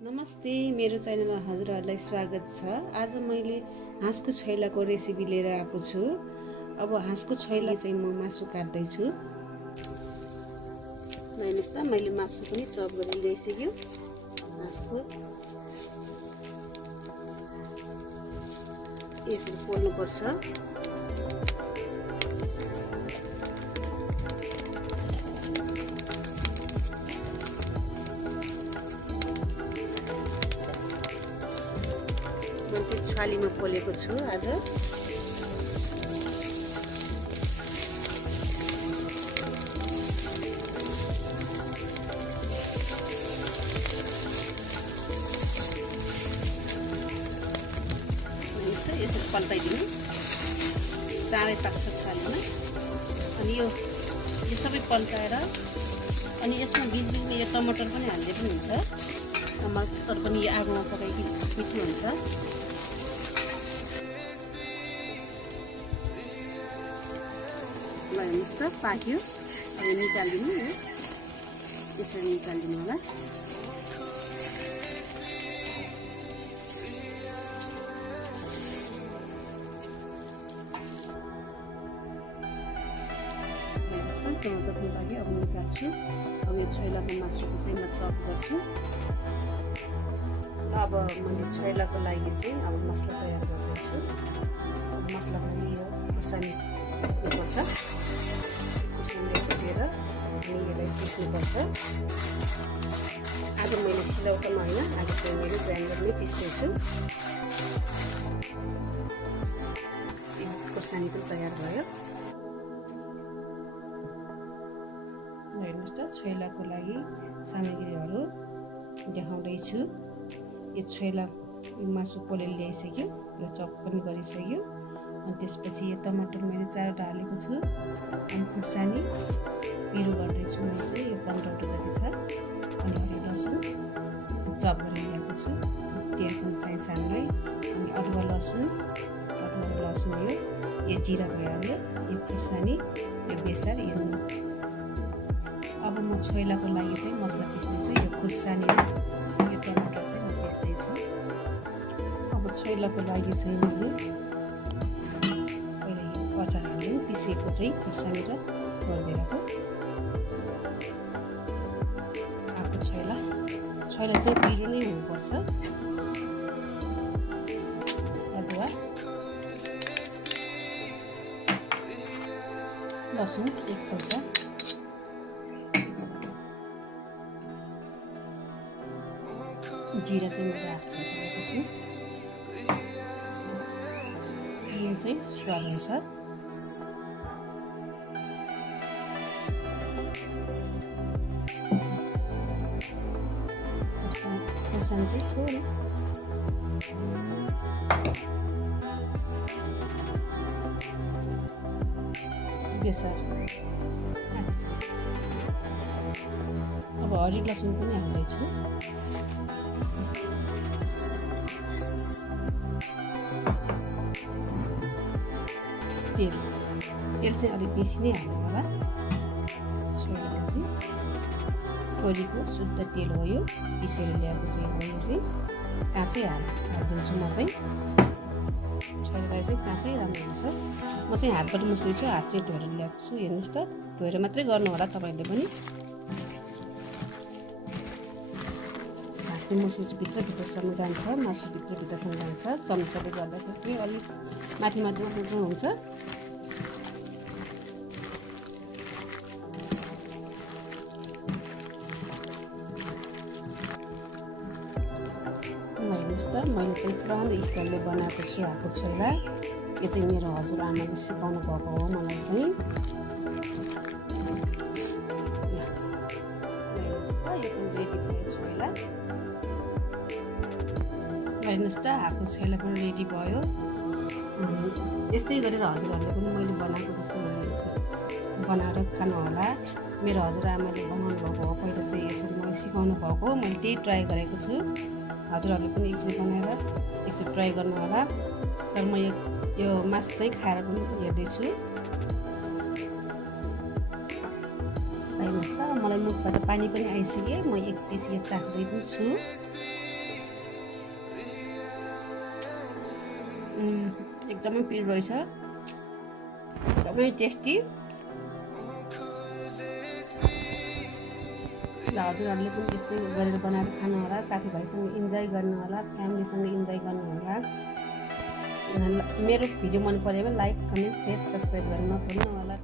नमस्ते, मेरो च्यानलमा हजुरहरूलाई स्वागत छ। आज मैले हाँसको छैलाको रेसिपी लिएर आएको छु। अब हाँसको छैला चाहिँ म मासु काट्दै छु। हेर्नुस् त, मैले मासु पनि चप गरेर ल्याइसक्यो। हाँसको यसरी पोल्नु पर्छ। छालीमा पोलेको छु आज। यसरी पल्टाइदिनु, चाँडै पाक्छ छालीमा। अनि यो सबै पल्टाएर अनि यसमा बिचबिचमा यो टमाटर पनि हाल्दै पनि हुन्छ। टमाटर पनि यो आगोमा पकाइकन मिठो हुन्छ। हेर्नुहोस् त, पाक्यो। अब निकालिदिनु, यसरी निकालिदिनु होला। टमाटर पनि पाक्यो, अब निकाल्छु। अब यो छोइलाको मासुको चाहिँ म चप गर्छु। अब मैले छोइलाको लागि चाहिँ अब मसला तयार गर्दैछु। अब मसलामा यो खुर्सानी पर्छ, खुर्सानी फुटेर अनि यसलाई पिस्नुपर्छ। आज मैले सिलौटोमा होइन, आज चाहिँ मैले ग्राइन्डरमै पिस्दैछु। खुर्सानी पनि तयार भयो। हेर्नुहोस् त, छोइलाको लागि सामग्रीहरू देखाउँदैछु। यो छोइला मासु पोलेर ल्याइसक्यो, यो चप पनि गरिसक्यो। अनि त्यसपछि यो टमाटर मैले 4वटा हालेको छु। अनि खुर्सानी पिरो गर्दैछु मैले चाहिँ, यो 15वटा जति छ। अनि हरियो लसुन चप गरेर ल्याएको छु। तेल पनि चाहिँ सानमै। अनि अदुवा लसुन यो जिरा भइहाल्यो, यो खुर्सानी, यो बेसार, यो नुन। अब म छोइलाको लागि चाहिँ मसला पिस्दैछु। यो खुर्सानी र यो टमाटर चाहिँ म पिस्दैछु। अब छोइलाको लागि चाहिँ मैले पहिला यो अचारहरू पिसेको चाहिँ खुर्सानी र गरिदिएको आएको छोइला चाहिँ पिरो नै हुनुपर्छ। अदुवा लसुन 1 चम्चा, जिरा चाहिँ मैले 8 चम्चा लिएको छु। नुन चाहिँ स्वाद अनुसार। खुर्सानी चाहिँ थोरै, बेसार। अब हरियो लसुन पनि हाल्दैछु। तेल चाहिँ अलिक बेसी नै हाल्नु होला। छोइलाको चाहिँ छोरीको शुद्ध तेल हो यो, पिसेर ल्याएको चाहिँ हो। यो चाहिँ काँचै हालिदिन्छु म चाहिँ। छोइलालाई चाहिँ काँचै राम्रो हुन्छ। म चाहिँ हातबाट मुस्दैछु, हात चाहिँ धोएर ल्याएको छु। हेर्नुहोस् त, धोएर मात्रै गर्नु होला तपाईँहरूले पनि। हातले मुसेपछि भित्रसम्म जान्छ, मासु भित्रसम्म जान्छ। चम्चाले गर्दाखेरि चाहिँ अलिक माथि माथि हुन्छ। हेर्नुहोस् त, मैले चाहिँ पुरानो स्टाइलले बनाएको छु हातको छोइला। यो चाहिँ मेरो हजुरआमाले सिकाउनु भएको हो मलाई चाहिँ। हेर्नुहोस् त, हातको छोइला पनि रेडी भयो। यस्तै गरेर हजुरहरूले पनि मैले बनाएको जस्तो बनाएर खानु होला। मेरो हजुरआमाले बनाउनु भएको हो, पहिला चाहिँ यसरी मलाई सिकाउनु भएको हो। मैले त्यही ट्राई गरेको छु। हजुरहरूले पनि एकचोटि बनाएर एकचोटि ट्राई गर्नु होला। तर म यो मासु चाहिँ खाएर पनि हेर्दैछु। हेर्नुहोस् त, मलाई मुखबाट पानी पनि आइसक्यो। म एक पिस यो चाख्दै पनि छु। एकदमै पिरो रहेछ, एकदमै टेस्टी। ल हजुरहरूले पनि त्यस्तै गरेर बनाएर खानु होला, साथीभाइसँग इन्जोय गर्नु होला, फ्यामिलीसँग इन्जोय गर्नु होला। मेरो भिडियो मन पऱ्यो भने लाइक, कमेन्ट, सेयर, सब्सक्राइब गर्न नभुल्नु होला।